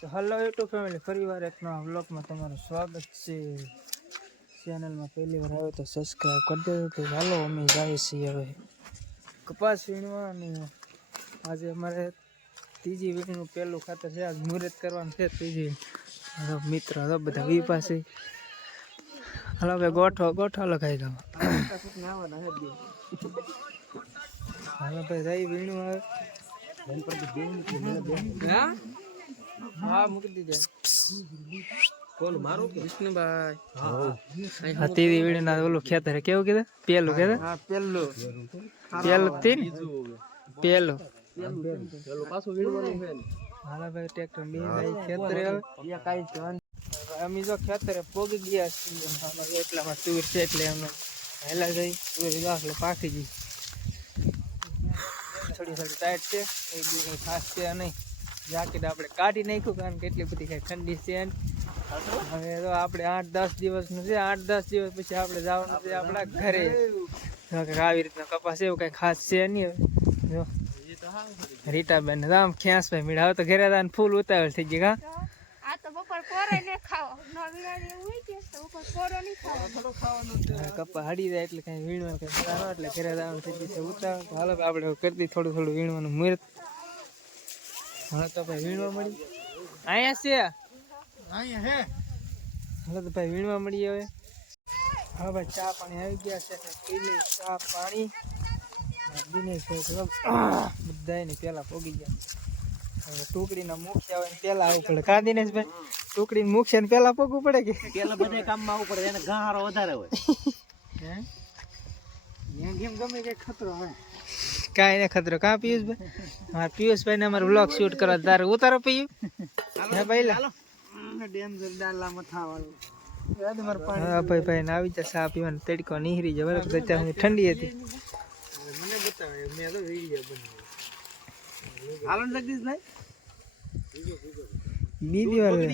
તો hello YouTube family, ફરીવાર એક નવા વ્લોગમાં તમારું સ્વાગત છે. ચેનલમાં પહેલી વાર આવ્યો તો સબસ્ક્રાઈબ કરી દેજો. તો ચાલો અમે જઈએ છીએ હવે કપાસ વીણવા. અને આજે અમારે ત્રીજી વીણીનું પહેલું ખાતર છે. આજ મુહૂર્ત કરવાનું છે ત્રીજી. મિત્ર હતો બધા વી પાસે. હાલો ભાઈ ગોઠો લગાવી દો. હાલો ભાઈ જઈ વીણવા આવે. હા મૂકી દીધે. કોલ મારો કે વિષ્ણુભાઈ? હા તેવી વીણના ઓલું ખેતર કેવું કીધું? પેલું કીધું? હા પેલું થી ને પેલું પાછું વીણવાનું છે. હાલા ભાઈ ટ્રેક્ટર બે ભાઈ ખેતરે અમે જો ખેતરે પોગી ગયા છીએ. એટલામાં તુર છે એટલે અમે હેલા જઈ તુર એટલે પાકી ગઈ. થોડી ટાઈટ છે, એ બી ખાસ છે નહીં. જાકેટ આપણે કાઢી નાખ્યું કારણ કે એટલી બધી કઈ ઠંડી છે. હવે તો આપણે 8-10 દિવસનું છે. 8-10 દિવસ પછી આપણે જવાનું છે આપણા ઘરે. આવી રીતના કપાસ એવું કઈ ખાસ છે નહીં. જો રીટાબેન આમ ખેંચભાઈ મીડા તો ઘરે ફૂલ ઉતાવળ થઈ ગઈ. કપા હડી જાય એટલે કઈ વીણવાનું કઈ મજા એટલે ઘરે જવાનું થઈ ગયું છે ઉતાવળ. હાલો આપણે કરતી થોડું વીણવાનું મુહૂર્ત. હા તો ભાઈ વીણવા મળી અહીંયા છે. હાલો તો ભાઈ વીણવા મળી હવે. હા ભાઈ ચા પાણી આવી ગયા છે. પીલી ચા પાણી બધા ને પેલા પોગી ગયા. હવે ટુકડીના મુખ્ય હોય પેલા આવવું પડે. કા દિનેશભાઈ ટુકડી મુખ્ય ને પેલા પોગવું પડે કે પેલા બધા કામમાં આવવું પડે? એને ગારો વધારે હોય. ગમે કઈ ખતરો હોય કાંઈ ને ખતરો. કાં પિયુષભાઈ? હા પિયુષભાઈ ને અમારે વ્લોગ શૂટ કરવા તારે ઉતારો પીયું. હા ડેન્જર ડાલા મથાવાળું. હા ભાઈ ને આવી જાય ચા પીવાનો તડકો નીહરી જાય. બરાબર અત્યારે ઠંડી હતી. મને બતાવે મેં તો વિડિયો બનાવ્યો. હાલો જગદીશભાઈ બીબી વાળો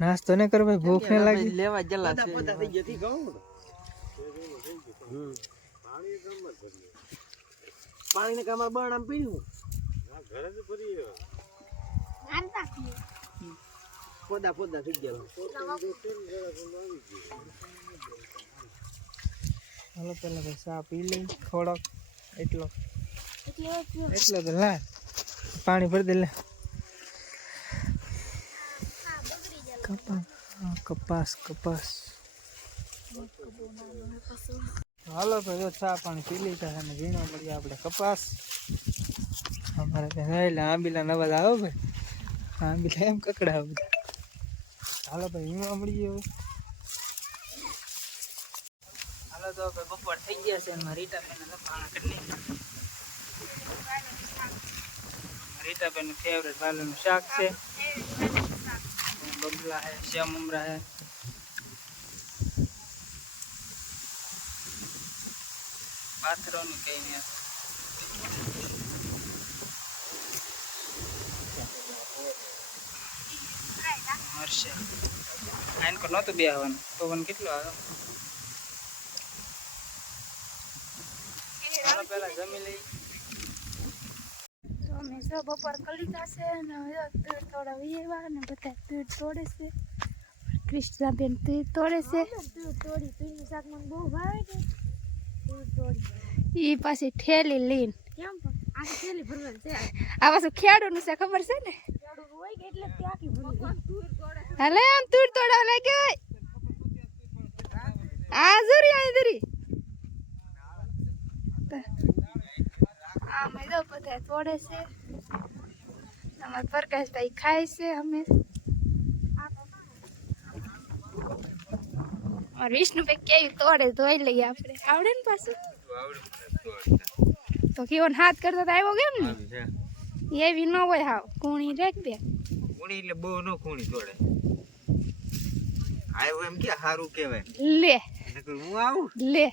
નાસ્તો ને કરો ભાઈ, ભૂખ ને લાગી. લેવા જલા છે થઈ જતી કહું. પાણી ને કામર બણ આમ પીવું ઘરે જ ભરી આનતા પોદા થઈ ગયા. હાલો પેલા ભાઈ ચા પી લઈ થોડોક. એટલો તો લા પાણી ભરી દે. લે કપાસ હાલો ભાઈ જો ચા પાણી પી લીધા અને વીણવા મળીએ આપણે કપાસ. અમારે ત્યાં આંબીલા નવાજ આવો ભાઈ. આંબીલા એમ કકડા બધા. હાલો ભાઈ વીણવા મળીએ હવે. હાલો તો ભાઈ બપોર થઈ ગયા છે. એમાં રીટાબેન પાણા કરી રીટાબેન ફેવરેટ વાલું શાક છે. બબલા है, श्याम उमरा है. पाथरों नहीं कहीं नहीं हर्षे आइन को नहोતું બેહવાનું. પવન કેટલો આવ્યો. હાલો પહેલા જમી લઈ. તો અમે જો બપોર કરી જશે ને તીડ તોડા વીવા ને બધા તીડ તોડે છે. કૃષ્ણાબેન તીડ તોડે છે. તીડ શાક મને બહુ ભાવે છે. તીડ તોડી ઈ પાછી ઠેલી લઈને કેમ આ ઠેલી ભરવાની છે. આ પાછું ખેડૂનું છે ખબર છે ને. ખેડૂ હોય કે એટલે ત્યાંથી ભરી તીડ તોડે. હાલે આમ તીડ તોડાવ લાગે. આ જરી આ જરી આ મેદો બધા તોડે છે. અમાર પ્રકાશભાઈ ખાય છે. અમે અમાર વિષ્ણુભાઈ કેવી તોડે ધોઈ લઈએ આપણે. આવડે ને પાછું તો કેવો હાથ કરતા તો આવ્યો કેમ ને એવી ન હોય. હાવ કુણી રેખ બે કુણી એટલે બહુ નો કુણી તોડે. આવ્યો એમ કે સારું કહેવાય. લે હું આવું લે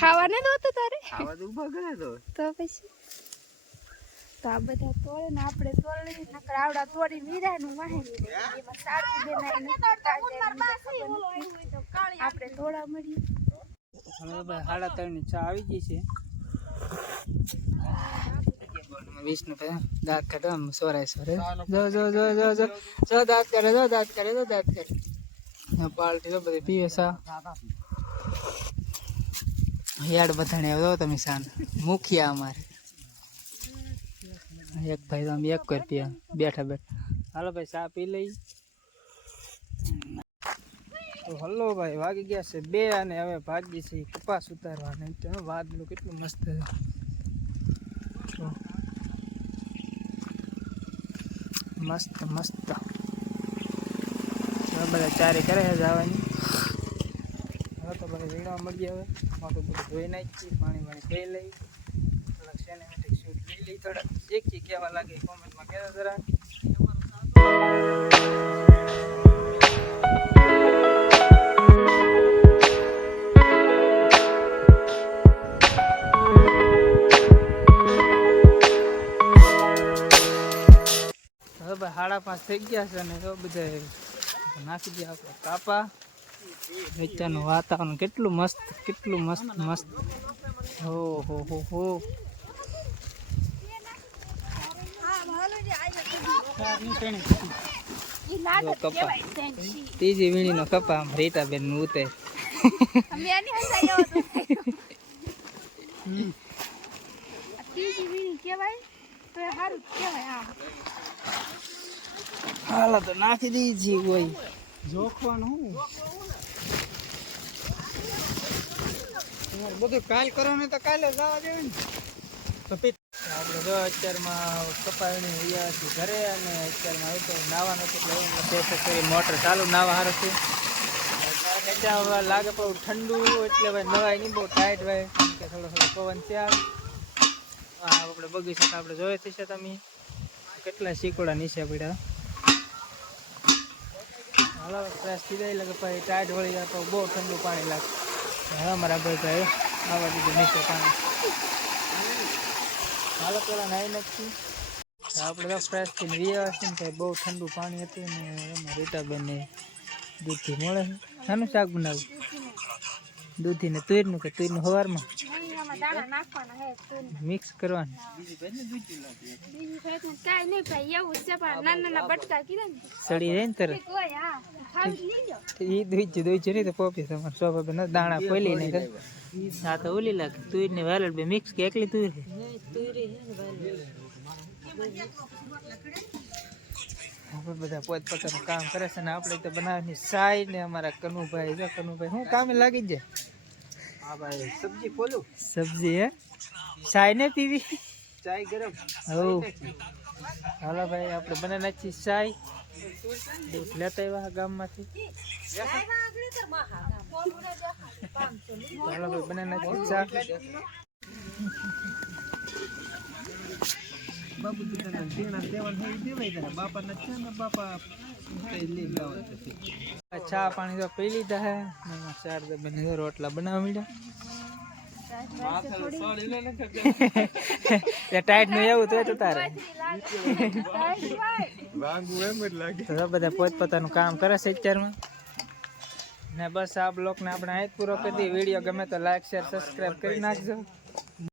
ખાવા ને દો તારે આવા તો ઉભા કરે તો પછી તો આ બધા તોડે ને આપણે તોડી નકર આવડા તોડી વીરાય નું વાહે એમાં સાચી દેનાય આપણે તોડા મળી. હવે ભાઈ 3:30 ની ચા આવી ગઈ છે. વિષ્ણુભાઈ દાંત કાઢો આમ સોરાય સોરે જો જો જો જો જો જો દાંત કાઢે જો દાંત કાઢે જો દાંત કાઢે પાલટી તો બધી પીવે સા યાડ બધાને આવ્યો તમે સાન મુખિયા અમારે એક ભાઈ તો આમ એક કર પીવા બેઠા બેઠા હાલો ભાઈ ચા પી લઈ તો હલો ભાઈ વાગી ગયા છે 2 અને હવે ભાગી છે કપાસ ઉતારવાને વાદળું કેટલું મસ્ત છે મસ્ત મસ્ત બધા ચારે કરે છે જવાની હવે તો બધા વીણવા મળી હવે મોટું બધું ધોઈ નાખીએ પાણી વાણી પી લઈ થોડાક સિનેમેટિક શૂટ લઈ લઈ થોડાક શીખી કેવા લાગે કોમેન્ટમાં કહેજો જરા હવે 5:30 થઈ ગયા છે અને તો બધા નાખી દે આપણે કાપા વચ્ચેનું વાતાવરણ કેટલું મસ્ત મસ્ત હો હો હો હો ત્રીજી વીણીનો કપા આમ રીટાબેન નું ઉતરે હાલો તો નાખી દીધી હોય જોખવાનું બધું કાલ કરવાનું તો કાલે જવા દેવે ને તો આપણે જો અત્યારમાં કપાવીને ગયા છીએ ઘરે અને અત્યારમાં હવે તો નાવાનું એટલે મોટર ચાલુ નાવા સારું છે ત્યાં લાગે પણ ઠંડુ એટલે ભાઈ નવાય નહીં બહુ ટાઈટ ભાઈ કે થોડો પવન ત્યાં આપણે બગીચા આપણે જોયે છે તમે કેટલા શીકોડા નીચે પડ્યા હાલો ફ્રેશ થઈ જાય એટલે પછી ટાઈટ વળી જાય તો બહુ ઠંડુ પાણી લાગે હવે અમારા ભાઈ આવા દીધું નીચે પાણી હાલો પેલા નાહી નાખી આપણે તો ફ્રેશ થઈને રહ્યા છે ને બહુ ઠંડુ પાણી હતું ને એમાં રીટાબેનને દૂધથી મળે છે શાનું શાક બનાવ્યું દૂધી ને તુરનું કે તુરનું સવારમાં મિક્સ કરવાનું સડી જાય ને તરત એ દૂધ નહીં તો પોપી તમારે સોફા દાણા ખોલી નહીં હા તો ઓલી લાગે તુર ને વાલડ બે મિક્સ કે એકલી તુર આપણે બધા પોતપોતાનું કામ કરે છે ને આપણે તો બનાવવાની સાઈ ને અમારા કનુભાઈ શું કામે લાગી જાય હા ભાઈ સબ્જી ખોલું સબ્જી હે ચાય ને પીવી ચાય ગરમ હો હાલો ભાઈ આપણે બને નાખી ચાય દૂધ લેતા આવ્યા ગામમાંથી હાલો ભાઈ બને નાખી ચા બાપુ દેવાન હોય દેવાય બાપાના છે ને બાપા ચા પાણી તો પી લીધા હે ચાર બને રોટલા બનાવવા માંડ્યા ટાઈટ નું એવું તો તારે બધા પોતપોતાનું કામ કરે છે અત્યારમાં ને બસ આ બ્લોગ ને આપણે અહીં પૂરો કરી દઈએ વિડીયો ગમે તો લાઈક શેર સબસ્ક્રાઈબ કરી નાખજો